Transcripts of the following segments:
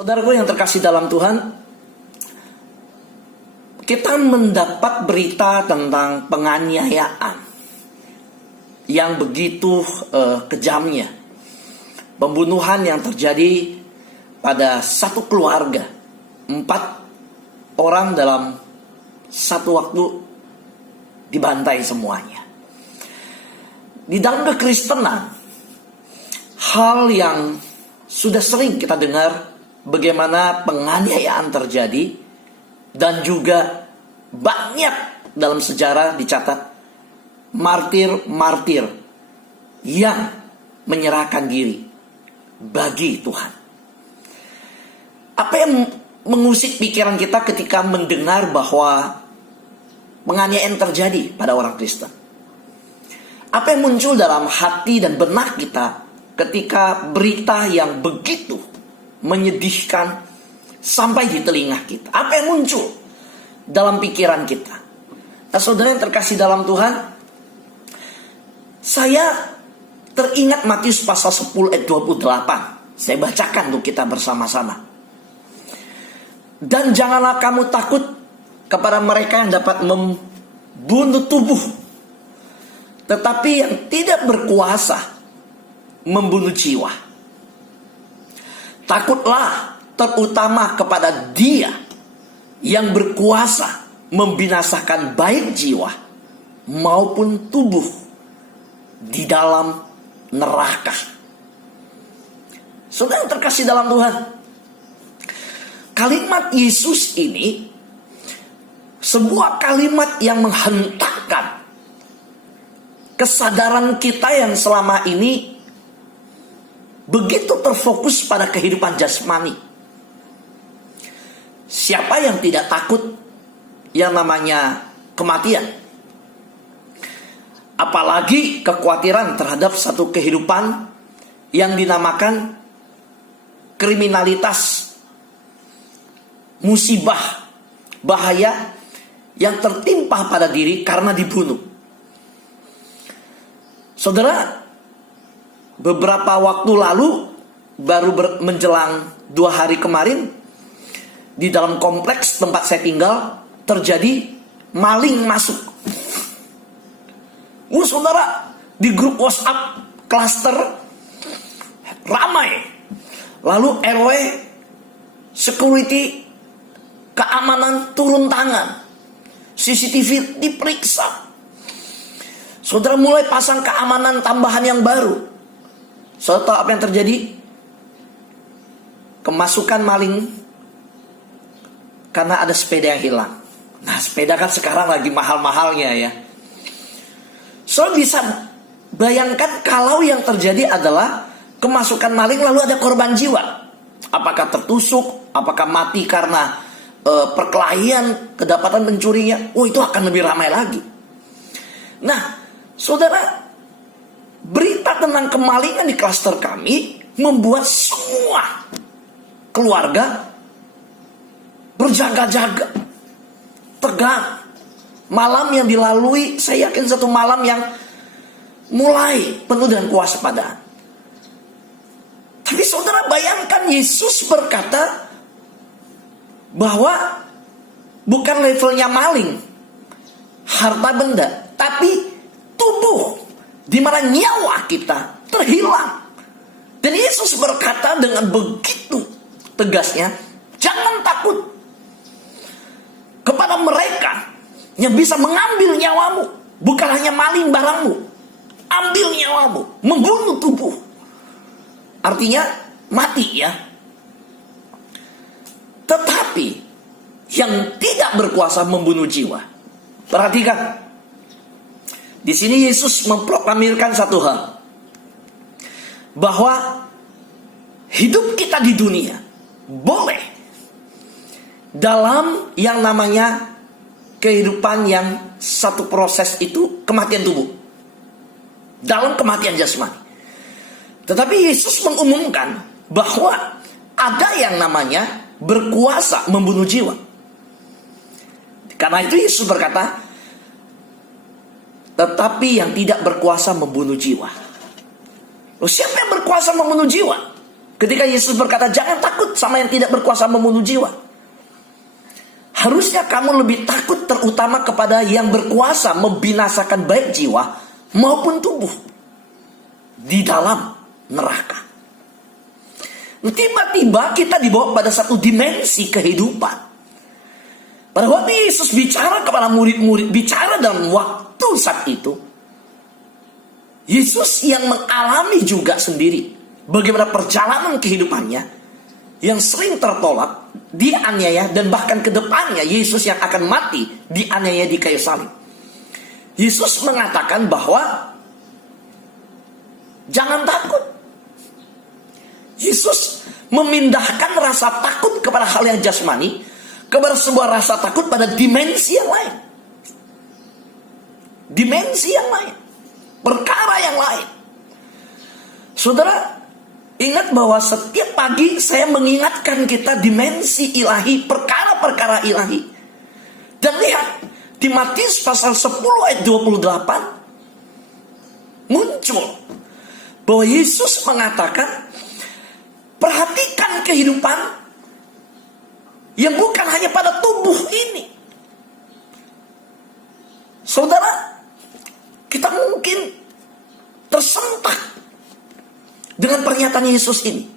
Saudaraku yang terkasih dalam Tuhan, kita mendapat berita tentang penganiayaan yang begitu kejamnya. Pembunuhan yang terjadi pada satu keluarga. 4 orang dalam satu waktu dibantai semuanya. Di dalam kekristenan, hal yang sudah sering kita dengar, bagaimana penganiayaan terjadi, dan juga banyak dalam sejarah dicatat martir-martir yang menyerahkan diri bagi Tuhan. Apa yang mengusik pikiran kita ketika mendengar bahwa penganiayaan terjadi pada orang Kristen? Apa yang muncul dalam hati dan benak kita ketika berita yang begitu menyedihkan sampai di telinga kita? Apa yang muncul dalam pikiran kita? Nah, saudara yang terkasih dalam Tuhan, saya teringat Matius pasal 10 ayat 28. Saya bacakan untuk kita bersama-sama. Dan janganlah kamu takut kepada mereka yang dapat membunuh tubuh, tetapi yang tidak berkuasa membunuh jiwa. Takutlah terutama kepada Dia yang berkuasa membinasakan baik jiwa maupun tubuh di dalam neraka. Saudara yang terkasih dalam Tuhan, kalimat Yesus ini sebuah kalimat yang menghentakkan kesadaran kita yang selama ini begitu terfokus pada kehidupan jasmani. Siapa yang tidak takut yang namanya kematian? Apalagi kekhawatiran terhadap satu kehidupan yang dinamakan kriminalitas, musibah, bahaya yang tertimpa pada diri karena dibunuh. Saudara, beberapa waktu lalu, baru menjelang 2 hari kemarin, di dalam kompleks tempat saya tinggal terjadi maling masuk. Saudara, di grup WhatsApp klaster ramai. Lalu RW, security, keamanan turun tangan. CCTV diperiksa. Saudara mulai pasang keamanan tambahan yang baru. Saudara tahu apa yang terjadi? Kemasukan maling karena ada sepeda yang hilang. Nah, sepeda kan sekarang lagi mahal-mahalnya ya. Saudara bisa bayangkan kalau yang terjadi adalah kemasukan maling lalu ada korban jiwa. Apakah tertusuk? Apakah mati karena perkelahian, kedapatan pencurinya? Itu akan lebih ramai lagi. Nah, saudara, berita tentang kemalingan di klaster kami membuat semua keluarga berjaga-jaga, tegang. Malam yang dilalui, saya yakin satu malam yang mulai penuh dengan kewaspadaan. Tapi saudara bayangkan, Yesus berkata bahwa bukan levelnya maling, harta benda, tapi tubuh, di mana nyawa kita terhilang. Dan Yesus berkata dengan begitu tegasnya, jangan takut kepada mereka yang bisa mengambil nyawamu. Bukan hanya maling barangmu, ambil nyawamu, membunuh tubuh. Artinya mati ya. Tetapi yang tidak berkuasa membunuh jiwa. Perhatikan. Di sini Yesus memproklamirkan satu hal, bahwa hidup kita di dunia boleh dalam yang namanya kehidupan yang satu proses itu kematian tubuh, dalam kematian jasmani. Tetapi Yesus mengumumkan bahwa ada yang namanya berkuasa membunuh jiwa. Karena itu Yesus berkata, tetapi yang tidak berkuasa membunuh jiwa. Loh, siapa yang berkuasa membunuh jiwa? Ketika Yesus berkata, jangan takut sama yang tidak berkuasa membunuh jiwa. Harusnya kamu lebih takut terutama kepada yang berkuasa membinasakan baik jiwa maupun tubuh di dalam neraka. Tiba-tiba kita dibawa pada satu dimensi kehidupan. Pada waktu Yesus bicara kepada murid-murid, bicara dalam waktu saat itu, Yesus yang mengalami juga sendiri bagaimana perjalanan kehidupannya yang sering tertolak, dianiaya, dan bahkan ke depannya Yesus yang akan mati dianiaya di kayu salib. Yesus mengatakan bahwa jangan takut. Yesus memindahkan rasa takut kepada hal yang jasmani kepada sebuah rasa takut pada dimensi yang lain. Dimensi yang lain. Perkara yang lain. Saudara, ingat bahwa setiap pagi saya mengingatkan kita dimensi ilahi, perkara-perkara ilahi. Dan lihat, di Matius pasal 10 ayat 28, muncul bahwa Yesus mengatakan, perhatikan kehidupan yang bukan hanya pada tubuh ini. Saudara, kita mungkin tersentak dengan pernyataan Yesus ini.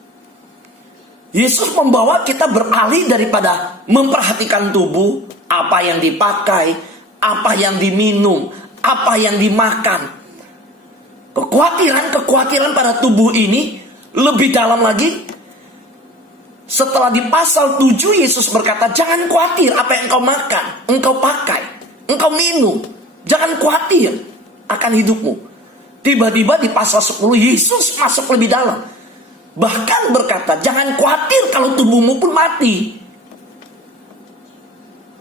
Yesus membawa kita beralih daripada memperhatikan tubuh, apa yang dipakai, apa yang diminum, apa yang dimakan. Kekhawatiran pada tubuh ini lebih dalam lagi. Setelah di pasal 7 Yesus berkata, jangan khawatir apa yang engkau makan, engkau pakai, engkau minum. Jangan khawatir akan hidupmu. Tiba-tiba di pasal 10 Yesus masuk lebih dalam. Bahkan berkata, jangan khawatir kalau tubuhmu pun mati.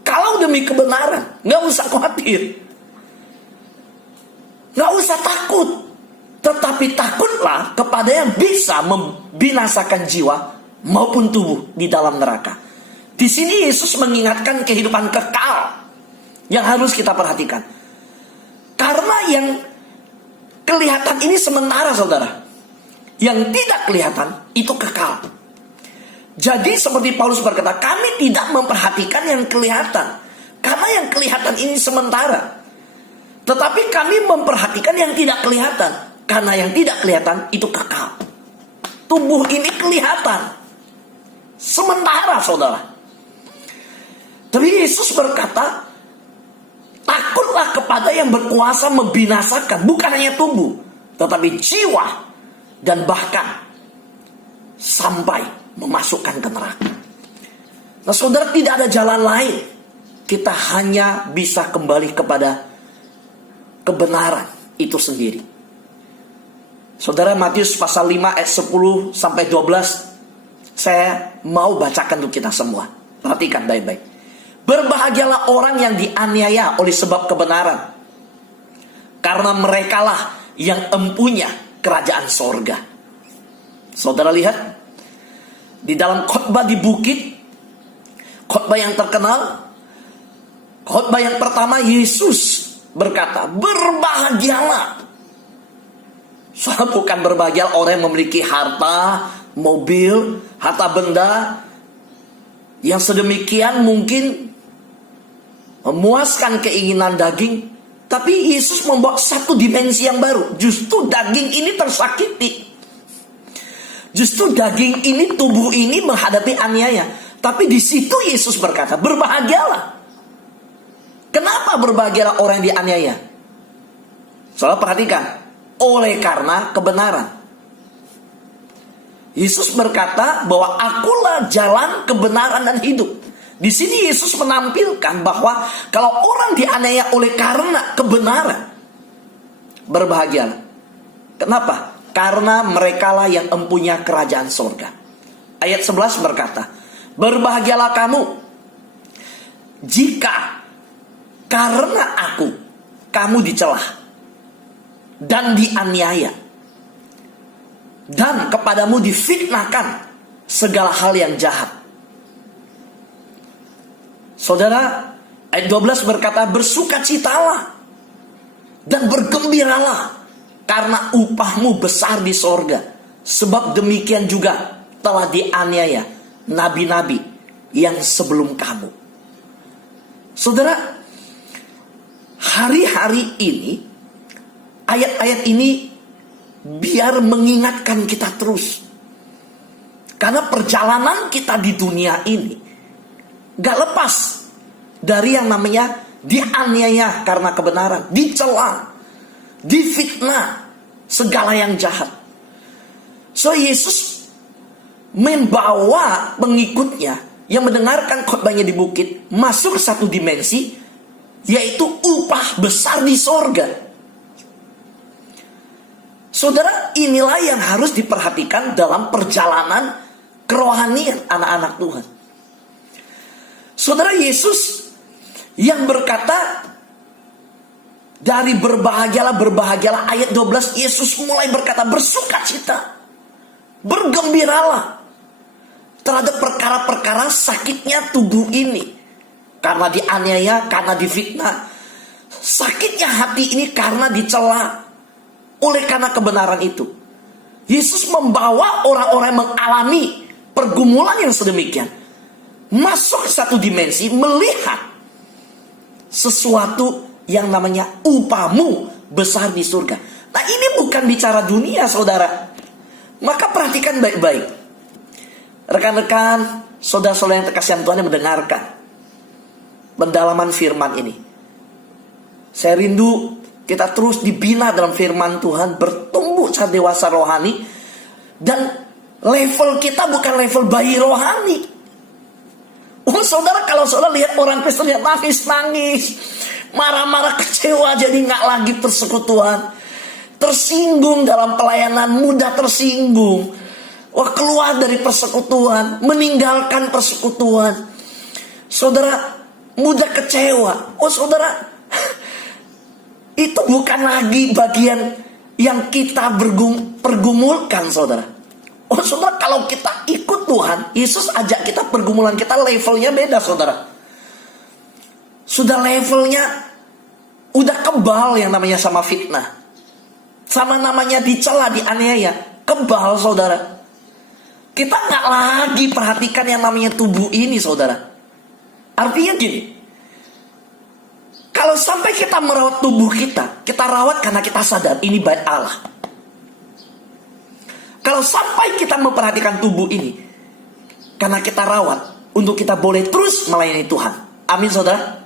Kalau demi kebenaran, gak usah khawatir. Gak usah takut. Tetapi takutlah kepada yang bisa membinasakan jiwa maupun tubuh di dalam neraka. Di sini Yesus mengingatkan kehidupan kekal yang harus kita perhatikan. Karena yang kelihatan ini sementara, saudara. Yang tidak kelihatan itu kekal. Jadi seperti Paulus berkata, kami tidak memperhatikan yang kelihatan, karena yang kelihatan ini sementara. Tetapi kami memperhatikan yang tidak kelihatan, karena yang tidak kelihatan itu kekal. Tubuh ini kelihatan sementara, saudara. Tapi Yesus berkata, takutlah kepada yang berkuasa membinasakan, bukan hanya tubuh, tetapi jiwa, dan bahkan sampai memasukkan ke neraka. Nah, saudara, tidak ada jalan lain. Kita hanya bisa kembali kepada kebenaran itu sendiri. Saudara, Matius pasal 5 ayat 10 sampai 12, saya mau bacakan untuk kita semua. Perhatikan baik-baik. Berbahagialah orang yang dianiaya oleh sebab kebenaran, karena merekalah yang empunya kerajaan sorga. Saudara lihat, di dalam khotbah di bukit, khotbah yang terkenal, khotbah yang pertama Yesus berkata, berbahagialah. Soalnya bukan berbahagia orang yang memiliki harta, mobil, harta benda yang sedemikian mungkin memuaskan keinginan daging. Tapi Yesus membawa satu dimensi yang baru. Justru daging ini tersakiti. Justru daging ini, tubuh ini menghadapi aniaya. Tapi di situ Yesus berkata, berbahagialah. Kenapa berbahagialah orang yang dianiaya? Soalnya perhatikan, oleh karena kebenaran. Yesus berkata bahwa akulah jalan, kebenaran, dan hidup. Di sini Yesus menampilkan bahwa kalau orang dianiaya oleh karena kebenaran, berbahagialah. Kenapa? Karena merekalah yang empunya kerajaan sorga. Ayat 11 berkata, berbahagialah kamu jika karena aku kamu dicelah dan dianiaya, dan kepadamu difitnahkan segala hal yang jahat. Saudara, ayat 12 berkata, bersukacitalah dan bergembiralah, karena upahmu besar di sorga. Sebab demikian juga telah dianiaya nabi-nabi yang sebelum kamu. Saudara, hari-hari ini, ayat-ayat ini biar mengingatkan kita terus. Karena perjalanan kita di dunia ini gak lepas dari yang namanya dianiaya karena kebenaran, dicela, difitnah, segala yang jahat. So Yesus membawa pengikutnya yang mendengarkan khotbahnya di bukit masuk satu dimensi, yaitu upah besar di sorga. Saudara, inilah yang harus diperhatikan dalam perjalanan kerohanian anak-anak Tuhan. Saudara, Yesus yang berkata dari berbahagialah ayat 12, Yesus mulai berkata bersukacita, bergembiralah terhadap perkara-perkara sakitnya tubuh ini, karena dianiaya, karena difitnah. Sakitnya hati ini karena dicela. Oleh karena kebenaran itu, Yesus membawa orang-orang yang mengalami pergumulan yang sedemikian masuk ke satu dimensi, melihat sesuatu yang namanya upahmu besar di surga. Nah, ini bukan bicara dunia, saudara. Maka perhatikan baik-baik. Rekan-rekan, saudara-saudara yang terkasih Tuhan yang mendengarkan pendalaman firman ini. Saya rindu kita terus dibina dalam firman Tuhan, bertumbuh saat dewasa rohani. Dan level kita bukan level bayi rohani. Oh saudara, kalau saudara lihat orang Kristen yang nangis, marah-marah, kecewa, jadi gak lagi persekutuan, tersinggung dalam pelayanan, mudah tersinggung, wah keluar dari persekutuan, meninggalkan persekutuan, saudara mudah kecewa. Oh saudara, itu bukan lagi bagian yang kita pergumulkan, saudara. Oh saudara, kalau kita ikut Tuhan, Yesus ajak kita, pergumulan kita levelnya beda, saudara. Sudah levelnya udah kebal yang namanya sama fitnah, sama namanya dicela, dianiaya, kebal, saudara. Kita gak lagi perhatikan yang namanya tubuh ini, saudara. Artinya gini, kalau sampai kita merawat tubuh kita rawat karena kita sadar ini bait Allah. Kalau sampai kita memperhatikan tubuh ini karena kita rawat untuk kita boleh terus melayani Tuhan. Amin, saudara.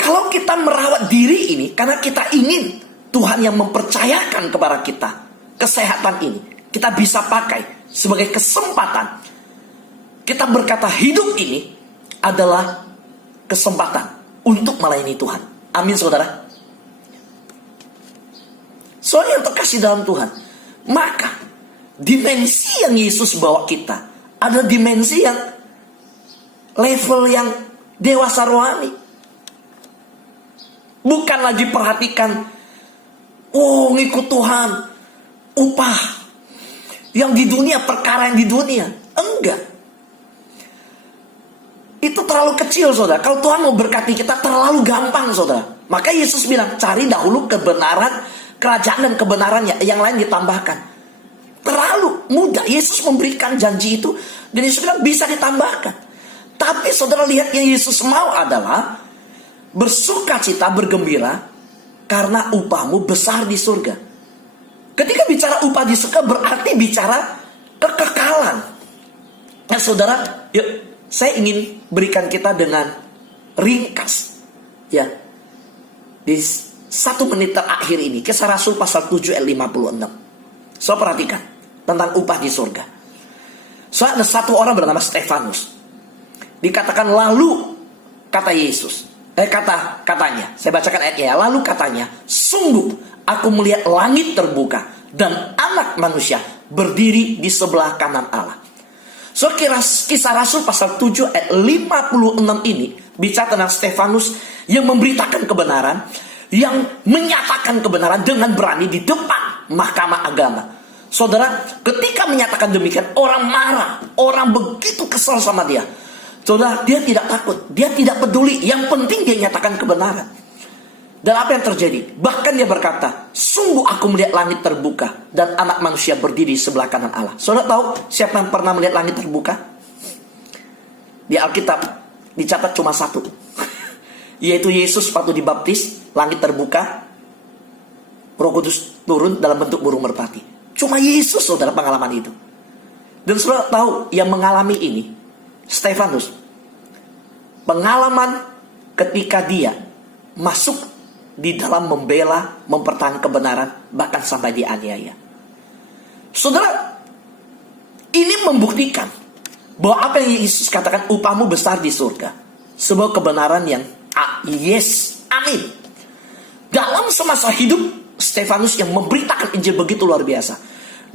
Kalau kita merawat diri ini karena kita ingin Tuhan yang mempercayakan kepada kita kesehatan ini, kita bisa pakai sebagai kesempatan. Kita berkata hidup ini adalah kesempatan untuk melayani Tuhan. Amin, saudara. Soalnya yang terkasih dalam Tuhan, maka dimensi yang Yesus bawa kita ada dimensi yang level yang dewasa rohani. Bukan lagi perhatikan, oh ngikut Tuhan, upah yang di dunia, perkara yang di dunia. Enggak. Itu terlalu kecil, saudara. Kalau Tuhan mau berkati kita terlalu gampang, saudara. Maka Yesus bilang, cari dahulu kebenaran, kerajaan dan kebenarannya, yang lain ditambahkan. Terlalu mudah. Yesus memberikan janji itu, dan Yesus bilang bisa ditambahkan. Tapi saudara lihat, yang Yesus mau adalah bersukacita, bergembira, karena upahmu besar di surga. Ketika bicara upah di surga berarti bicara kekekalan. Nah saudara, yuk saya ingin berikan kita dengan ringkas, ya, di 1 menit terakhir ini, Kisah Rasul pasal 7 ayat 56. So perhatikan tentang upah di surga. So ada satu orang bernama Stefanus. Dikatakan lalu kata Yesus, katanya, saya bacakan ayatnya ya. Lalu katanya, sungguh aku melihat langit terbuka dan anak manusia berdiri di sebelah kanan Allah. So Kisah Rasul pasal 7 ayat 56 ini bicara tentang Stefanus yang memberitakan kebenaran, yang menyatakan kebenaran dengan berani di depan mahkamah agama. Saudara, ketika menyatakan demikian, orang marah, orang begitu kesal sama dia. Saudara, dia tidak takut, dia tidak peduli, yang penting dia nyatakan kebenaran. Dan apa yang terjadi? Bahkan dia berkata, sungguh aku melihat langit terbuka dan anak manusia berdiri sebelah kanan Allah. Saudara tahu siapa yang pernah melihat langit terbuka? Di Alkitab dicatat cuma satu, yaitu Yesus waktu dibaptis, langit terbuka, Roh Kudus turun dalam bentuk burung merpati. Cuma Yesus, saudara, pengalaman itu. Dan saudara tahu yang mengalami ini Stefanus. Pengalaman ketika dia masuk di dalam membela, mempertahankan kebenaran, bahkan sampai dianiaya. Saudara, ini membuktikan bahwa apa yang Yesus katakan, upahmu besar di surga, sebuah kebenaran yang yes, amin. Dalam semasa hidup Stefanus yang memberitakan Injil begitu luar biasa,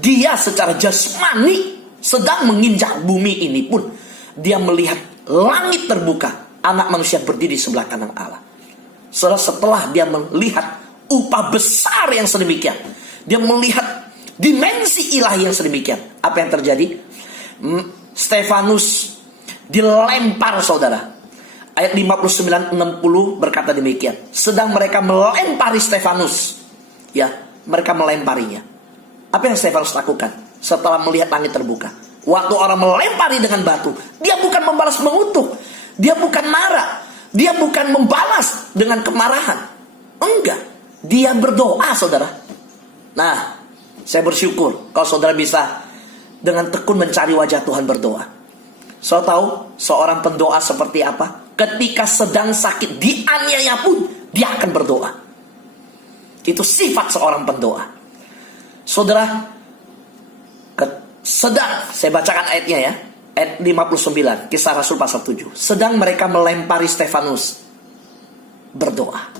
dia secara jasmani sedang menginjak bumi ini pun, dia melihat langit terbuka, anak manusia berdiri sebelah kanan Allah. Setelah dia melihat upah besar yang sedemikian, dia melihat dimensi ilahi yang sedemikian, apa yang terjadi? Stefanus dilempar, saudara. Ayat 59-60 berkata demikian. Sedang mereka melempari Stefanus, ya, mereka melemparinya. Apa yang Stefanus lakukan setelah melihat langit terbuka? Waktu orang melempari dengan batu, dia bukan membalas mengutuk, dia bukan marah, dia bukan membalas dengan kemarahan. Enggak, dia berdoa, saudara. Nah, saya bersyukur kalau saudara bisa dengan tekun mencari wajah Tuhan berdoa. Saudara tahu seorang pendoa seperti apa? Ketika sedang sakit, dianiaya pun dia akan berdoa. Itu sifat seorang pendoa. Saudara, sedang, saya bacakan ayatnya ya, ayat 59, Kisah Rasul pasal 7. Sedang mereka melempari Stefanus, berdoa.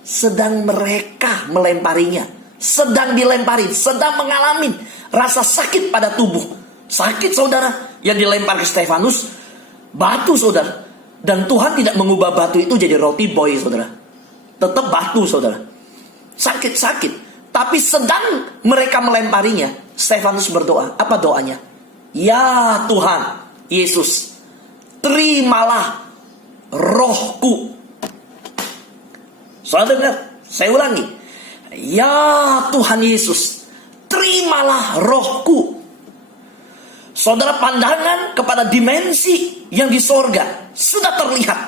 Sedang mereka melemparinya, sedang dilempari, sedang mengalami rasa sakit pada tubuh. Sakit, saudara, yang dilempar ke Stefanus, batu, saudara. Dan Tuhan tidak mengubah batu itu jadi roti boy, saudara. Tetap batu, saudara. Sakit-sakit. Tapi sedang mereka melemparinya, Stefanus berdoa. Apa doanya? Ya Tuhan Yesus, terimalah rohku. Saudara dengar? Saya ulangi. Ya Tuhan Yesus, terimalah rohku. Saudara, pandangan kepada dimensi yang di sorga sudah terlihat.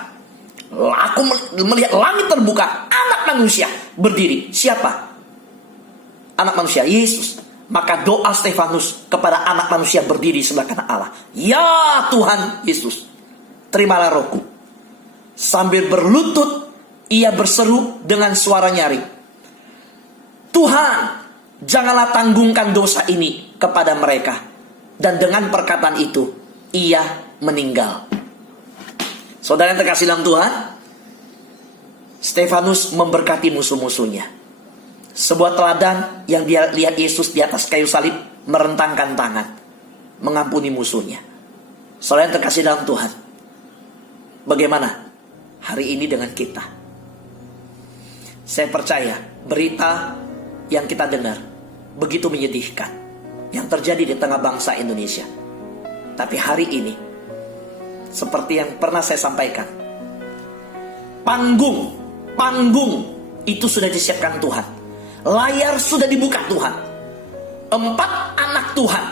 Aku melihat langit terbuka, anak manusia berdiri. Siapa? Anak manusia, Yesus. Maka doa Stefanus kepada anak manusia berdiri sebelah kanan Allah. Ya Tuhan Yesus, terimalah rohku. Sambil berlutut, ia berseru dengan suara nyaring. Tuhan, janganlah tanggungkan dosa ini kepada mereka. Dan dengan perkataan itu, ia meninggal. Saudara yang terkasih dalam Tuhan, Stefanus memberkati musuh-musuhnya. Sebuah teladan yang dia lihat Yesus di atas kayu salib merentangkan tangan, mengampuni musuhnya. Saudara yang terkasih dalam Tuhan, bagaimana hari ini dengan kita? Saya percaya berita yang kita dengar begitu menyedihkan yang terjadi di tengah bangsa Indonesia. Tapi hari ini, seperti yang pernah saya sampaikan, panggung itu sudah disiapkan Tuhan. Layar sudah dibuka Tuhan. 4 anak Tuhan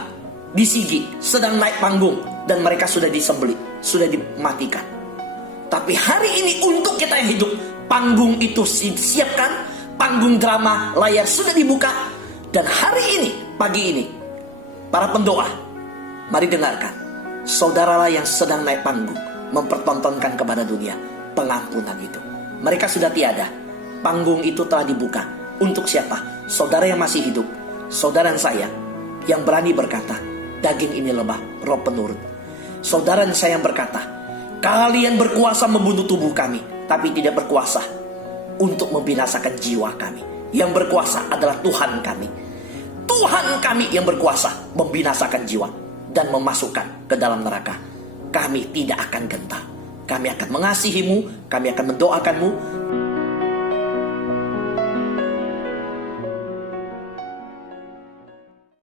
di Sigi sedang naik panggung, dan mereka sudah disembelih, sudah dimatikan. Tapi hari ini untuk kita yang hidup, panggung itu disiapkan, panggung drama, layar sudah dibuka. Dan hari ini, pagi ini, para pendoa, mari dengarkan. Saudaralah yang sedang naik panggung, mempertontonkan kepada dunia pengampunan itu. Mereka sudah tiada. Panggung itu telah dibuka. Untuk siapa? Saudara yang masih hidup, saudara yang saya, yang berani berkata, daging ini lemah, roh penurut. Saudara yang saya yang berkata, kalian berkuasa membunuh tubuh kami, tapi tidak berkuasa untuk membinasakan jiwa kami. Yang berkuasa adalah Tuhan kami. Tuhan kami yang berkuasa membinasakan jiwa dan memasukkan ke dalam neraka. Kami tidak akan gentar. Kami akan mengasihimu, kami akan mendoakanmu,